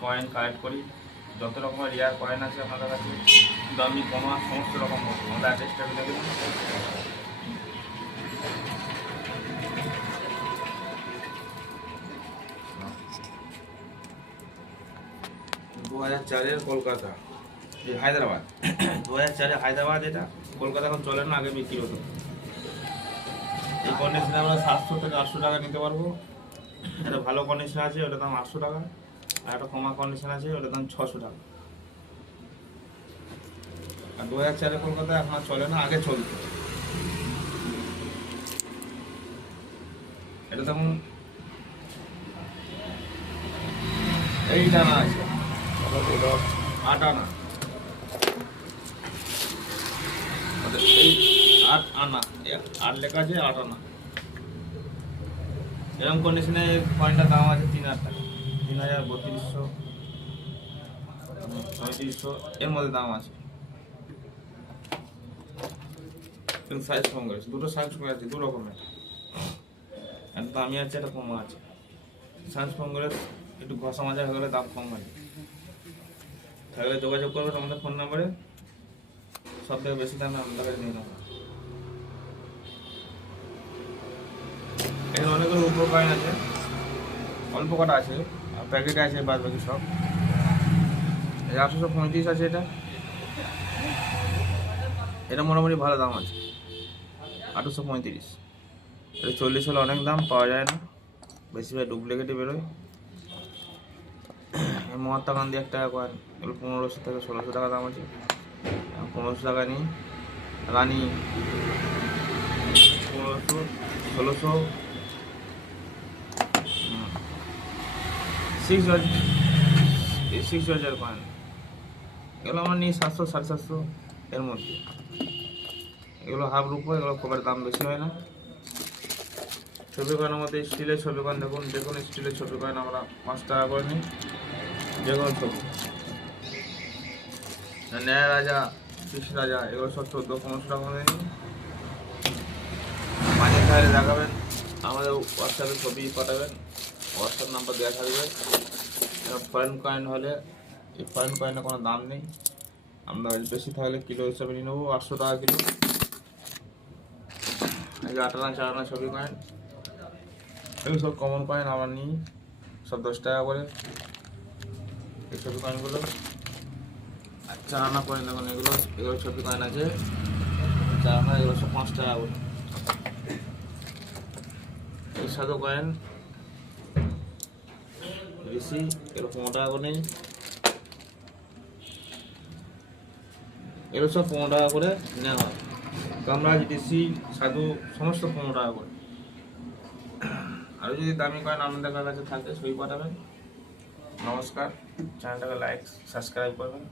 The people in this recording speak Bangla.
কয়েন কালেক্ট করি। যত রকমের রেয়ার কয়েন আছে আমাদের কাছে, দামি কমা সমস্ত রকম আমাদের অ্যাড্রেসটা লিখে দিন। 2004-এর কলকাতা, হায়দ্রাবাদ। 2004-এ হায়দ্রাবাদ, এটা কলকাতা এখন চলে না, আগে বিক্রি হতো। এই কন্ডিশনে আমরা 700 থেকে 800 টাকা নিতে পারবো। এটা ভালো কন্ডিশন আছে, ওটার দাম 800 টাকা। আর একটা কমা কন্ডিশন আছে, ওটার দাম 600 টাকা। আর 2004-এ কলকাতা এখন আর চলে না, আগে চলতো। এটা তখন এইটা না আছে, 8 আনা, এই 8 আনা, 8 লেখা আছে, 8 আনা। এরকম কন্ডিশনে কয়েনটার দাম আছে 3000 টাকা, 3000, 3200, 3500 এর মধ্যে দাম আছে। কিন্তু সাইজ কম গেছে, দুটো সাইজ কমে আছে, দু রকমের। একটা দামি আছে, একটা কম আছে। সাইজ কম গেলে একটু ঘষা মাজা হয়ে গেলে দাম কম হয়। তাহলে যোগাযোগ করবেন আমাদের ফোন নাম্বারে, সব থেকে বেশি দামে আমাদের কাছে নিয়ে নেবেন। এখানে অনেকগুলো উপর কয়েন আছে, অল্প কটা আছে, আর প্যাকেটে আছে বাদ বাকি সব। এই 835 আছে, এটা মোটামুটি ভালো দাম আছে, 835। এটা 40 হলে অনেক দাম, পাওয়া যায় না, বেশিরভাগ ডুপ্লিকেটই বেরোয়। মহাত্মা গান্ধী 1 টাকা কয়েন, এগুলো 1500 থেকে 1600 টাকা দাম আছে। 1500 টাকা নিই। রানী 1500, 1600, 6 হাজার কয়েন, এগুলো আমরা নিই 700, 750 এর মধ্যে। এগুলো হাফ রুপো, এগুলো খুবের দাম বেশি হয় না। ছবি কয়েনের মধ্যে স্টিলের ছবি কয়েন দেখুন, যে কোনো স্টিলের ছবি কয়েন আমরা 5 টাকা করে নিই, যে কোনো ছবি। ন্যায় রাজা, কৃষ্ণ রাজা, এগুলো সব 1400-1500 টাকা করে নিই। মাঝে তাহলে দেখাবেন, আমাদের হোয়াটসঅ্যাপে ছবি পাঠাবেন, হোয়াটসঅ্যাপ নাম্বার দেওয়া থাকবে। ফরেন কয়েন হলে, এই ফরেন কয়েনের কোনো দাম নেই, আমরা বেশি থাকলে কিলো হিসাবে নিয়ে নেবো, 800 টাকা কিলো। এই যে 8 আনা, 4 আনা ছবি কয়েন, এগুলো সব কমন কয়েন আমরা নিই, সব 10 টাকা করে এই ছবি কয়েনগুলো। আর 4 আনা কয়েন দেখুন, এগুলো ছবি কয়েন আছে 4 আনা, এগুলো সব 5 টাকা করে। এই সাদা কয়েন বেশি, এগুলো 15 টাকা করে নেই, এগুলো সব 15 টাকা করে নেওয়া হয়। কামরাজ, ডিসি, সাধু সমস্ত 15 টাকা করে। আরও যদি দামি কয়েন আপনাদের কাছে থাকে, সই পাঠাবেন। নমস্কার, চ্যানেলটাকে লাইক সাবস্ক্রাইব করবেন।